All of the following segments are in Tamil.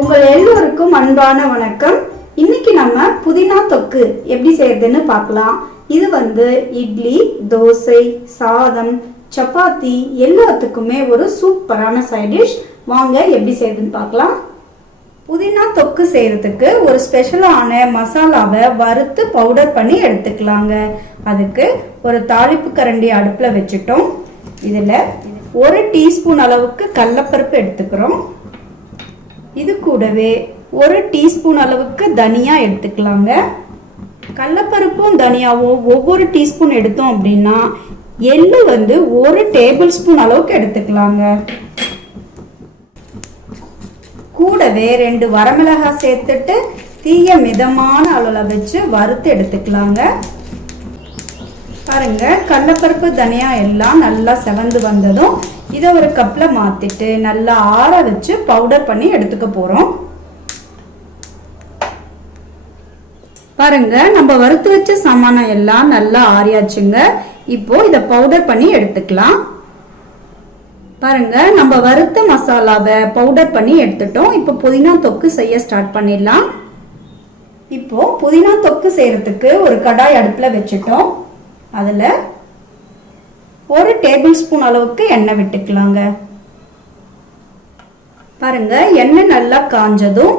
உங்கள் எல்லோருக்கும் அன்பான வணக்கம். இன்னைக்கு நம்ம புதினா தொக்கு எப்படி செய்யறதுன்னு பார்க்கலாம். இது வந்து இட்லி தோசை சாதம் சப்பாத்தி எல்லாத்துக்குமே ஒரு சூப்பரான சைட் டிஷ் வாங்க எப்படி செய்யறதுன்னு பார்க்கலாம். புதினா தொக்கு செய்யறதுக்கு ஒரு ஸ்பெஷலான மசாலாவை வறுத்து பவுடர் பண்ணி எடுத்துக்கலாங்க. அதுக்கு ஒரு தாளிப்பு கரண்டி அடுப்பில் வச்சுட்டோம். இதில் ஒரு டீஸ்பூன் அளவுக்கு கடலப்பருப்பு எடுத்துக்கிறோம். இது கூடவே ஒரு டீஸ்பூன் அளவுக்கு தனியா எடுத்துக்கலாங்க. கடலப்பருப்பும் தனியாவும் ஒவ்வொரு டீஸ்பூன் எடுத்தோம் அப்படின்னா எள்ளு வந்து ஒரு டேபிள் ஸ்பூன் அளவுக்கு எடுத்துக்கலாங்க. கூடவே ரெண்டு வரமிளகாய் சேர்த்துட்டு தீய மிதமான அளவில் வச்சு வறுத்து எடுத்துக்கலாங்க. பாருங்க கடலப்பருப்பு தனியா எல்லாம் நல்லா செவந்து வந்ததும் இதை ஒரு கப்பில் மாற்றிட்டு நல்லா ஆற வச்சு பவுடர் பண்ணி எடுத்துக்க போகிறோம் பாருங்க நம்ம வறுத்து வச்ச சாமானம் எல்லாம் நல்லா ஆறியாச்சுங்க. இப்போ இதை பவுடர் பண்ணி எடுத்துக்கலாம். பாருங்க நம்ம வறுத்த மசாலாவை பவுடர் பண்ணி எடுத்துட்டோம். இப்போ புதினா தொக்கு செய்ய ஸ்டார்ட் பண்ணிடலாம். இப்போ புதினா தொக்கு செய்யறதுக்கு ஒரு கடாய் அடுப்பில் வச்சுட்டோம். அதில் ஒரு டேபிள் ஸ்பூன் அளவுக்கு எண்ணெய் விட்டுக்கலாங்க. பாருங்க எண்ணெய் நல்லா காஞ்சதும்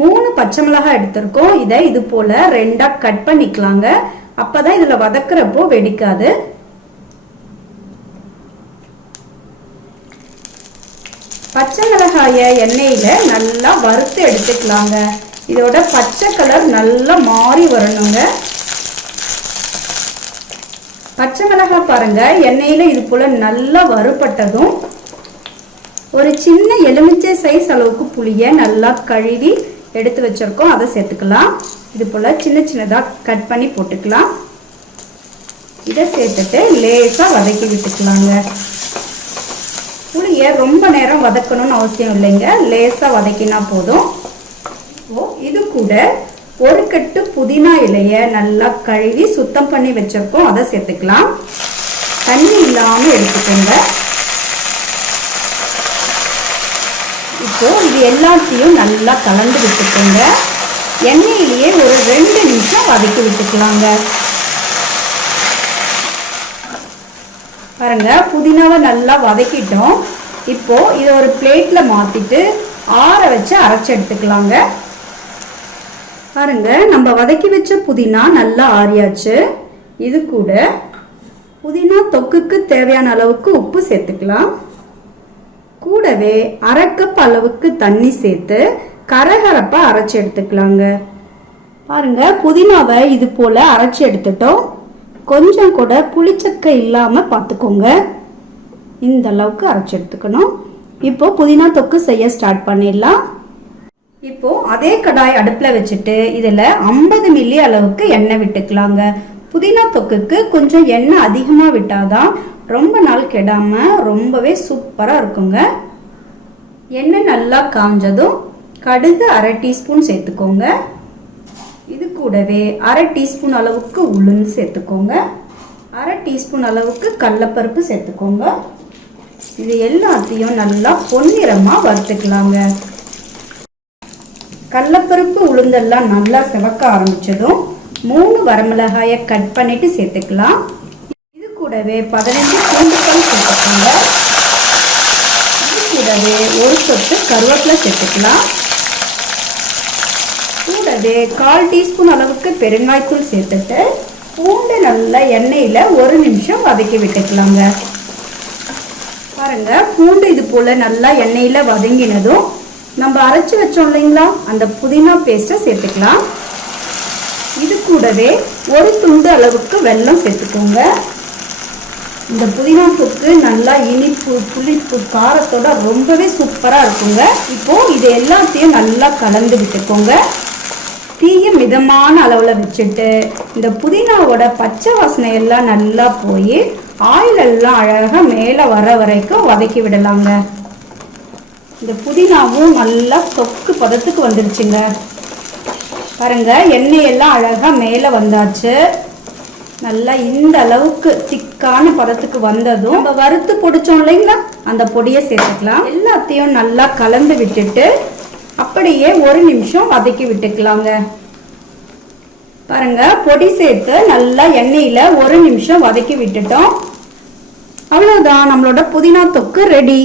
மூணு பச்சை மிளகாய் எடுத்திருக்கோம். இதை இது போல ரெண்டா கட் பண்ணிக்கலாங்க. அப்பதான் இதுல வதக்குறப்போ வெடிக்காது. பச்சை மிளகாய எண்ணெயில நல்லா வறுத்து எடுத்துக்கலாங்க. இதோட பச்சை கலர் நல்லா மாறி வரணுங்க. பச்சை மிளகாய் பாருங்க எண்ணெயில இது போல நல்லா வறுபட்டதும் ஒரு சின்ன எலுமிச்சை சைஸ் அளவுக்கு புளியை நல்லா கழுவி எடுத்து வச்சிருக்கோம். அதை சேர்த்துக்கலாம். இது போல் சின்ன சின்னதாக கட் பண்ணி போட்டுக்கலாம். இதை சேர்த்துட்டு லேசாக வதக்கி விட்டுக்கலாங்க. புளியை ரொம்ப நேரம் வதக்கணும்னு அவசியம் இல்லைங்க. லேசாக வதக்கினா போதும். ஓ இது கூட ஒரு கட்டு புதினா இலையை நல்லா கழுவி சுத்தம் பண்ணி வச்சிருக்கோம். அதை சேர்த்துக்கலாம். தண்ணி இல்லாமல் எடுத்துக்கோங்க. இப்போ இது எல்லாத்தையும் நல்லா கலந்து விட்டுக்கோங்க. எண்ணெயிலேயே ஒரு ரெண்டு நிமிஷம் வதக்கி விட்டுக்கலாங்க. பாருங்க புதினாவை நல்லா வதக்கிட்டோம். இப்போ இதை ஒரு பிளேட்ல மாத்திட்டு ஆற வச்சு அரைச்சு எடுத்துக்கலாங்க. பாருங்க நம்ம வதக்கி வச்ச புதினா நல்லா ஆறியாச்சு. இது கூட புதினா தொக்குக்கு தேவையான அளவுக்கு உப்பு சேர்த்துக்கலாம். கூடவே அரைக்கப் அளவுக்கு தண்ணி சேர்த்து கரகரப்பாக அரைச்சி எடுத்துக்கலாங்க. பாருங்க புதினாவை இது போல அரைச்சி எடுத்துட்டோம். கொஞ்சம் கூட புளிச்சக்கை இல்லாமல் பார்த்துக்கோங்க இந்த அளவுக்கு அரைச்சி எடுத்துக்கணும். இப்போ புதினா தொக்கு செய்ய ஸ்டார்ட் பண்ணிடலாம். இப்போ அதே கடாய் அடுப்பில் வச்சுட்டு இதில் ஐம்பது மில்லி அளவுக்கு எண்ணெய் விட்டுக்கலாங்க. புதினா தொக்குக்கு கொஞ்சம் எண்ணெய் அதிகமாக விட்டாதான் ரொம்ப நாள் கெடாம ரொம்பவே சூப்பராக இருக்குங்க. எண்ணெய் நல்லா காஞ்சதும் கடுகு அரை டீஸ்பூன் சேர்த்துக்கோங்க. இது கூடவே அரை டீஸ்பூன் அளவுக்கு உளுந்து சேர்த்துக்கோங்க. அரை டீஸ்பூன் அளவுக்கு கடலப்பருப்பு சேர்த்துக்கோங்க. இது எல்லாத்தையும் நல்லா பொன்னிறமாக வறுத்துக்கலாங்க. கடலப்பருப்பு உளுந்தெல்லாம் நல்லா சிவக்க ஆரம்பித்ததும் மூணு வரமிளகாயை கட் பண்ணிட்டு சேர்த்துக்கலாம். இது கூடவே பதினஞ்சு பூண்டுகள் சேர்த்துக்கோங்க. இது கூடவே ஒரு சொட்டு கருவேப்பிலை சேர்த்துக்கலாம். கூடவே கால் டீஸ்பூன் அளவுக்கு பெருங்காய்த்தூள் சேர்த்துட்டு பூண்டு நல்லா எண்ணெயில் ஒரு நிமிஷம் வதக்கி விட்டுக்கலாங்க. பாருங்கள் பூண்டு இது போல் நல்லா எண்ணெயில் வதங்கினதும் நம்ம அரைச்சி வச்சோம் இல்லைங்களா? அந்த புதினா பேஸ்ட்டை சேர்த்துக்கலாம். இது கூடவே ஒரு துண்டு அளவுக்கு வெல்லம் சேர்த்துக்கோங்க. இந்த புதினா தொக்கு நல்லா இனிப்பு புளிப்பு காரத்தோட ரொம்பவே சூப்பராக இருக்குங்க. இப்போ இது எல்லாத்தையும் நல்லா கலந்து விட்டுக்கோங்க. தீய மிதமான அளவில் வச்சுட்டு இந்த புதினாவோட பச்சை வாசனை எல்லாம் நல்லா போய் ஆயில் எல்லாம் அழகாக மேலே வர வரைக்கும் வதக்கி விடலாங்க. இந்த புதினாவும் நல்லா தொக்கு பதத்துக்கு வந்துருச்சுங்க. பாருங்க எண்ணெய் எல்லாம் அழகாக மேலே வந்தாச்சு. நல்லா இந்த அளவுக்கு திக்கான பதத்துக்கு வந்ததும் நம்ம வறுத்து பிடிச்சோம் இல்லைங்களா? அந்த பொடியை சேர்த்துக்கலாம். எல்லாத்தையும் நல்லா கலந்து விட்டுட்டு அப்படியே ஒரு நிமிஷம் வதக்கி விட்டுக்கலாங்க. பாருங்க பொடி சேர்த்து நல்லா எண்ணெயில் ஒரு நிமிஷம் வதக்கி விட்டுட்டோம். அவ்வளோதான் நம்மளோட புதினா தொக்கு ரெடி.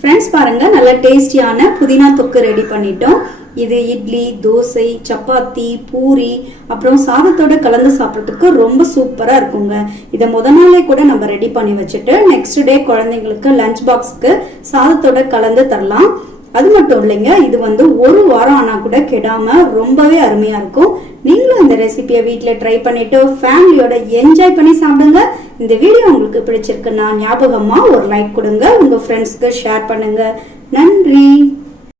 ஃப்ரெண்ட்ஸ் பாருங்க நல்ல டேஸ்டியான புதினா தொக்கு ரெடி பண்ணிட்டோம். இது இட்லி தோசை சப்பாத்தி பூரி அப்புறம் சாதத்தோட கலந்து சாப்பிட்றதுக்கு ரொம்ப சூப்பராக இருக்குங்க. இதை முத நாளே கூட நம்ம ரெடி பண்ணி வச்சுட்டு நெக்ஸ்ட் டே குழந்தைங்களுக்கு லஞ்ச் பாக்ஸ்க்கு சாதத்தோட கலந்து தரலாம். அது மட்டும் இல்லைங்க இது வந்து ஒரு வாரம் ஆனால் கூட கெடாமல் ரொம்பவே அருமையாக இருக்கும். நீங்களும் இந்த ரெசிபியை வீட்டில் ட்ரை பண்ணிவிட்டு ஃபேமிலியோட என்ஜாய் பண்ணி சாப்பிடுங்க. இந்த வீடியோ உங்களுக்கு பிடிச்சிருக்குன்னா ஞாபகமாக ஒரு லைக் கொடுங்க. உங்கள் ஃப்ரெண்ட்ஸ்க்கு ஷேர் பண்ணுங்கள் நன்றி.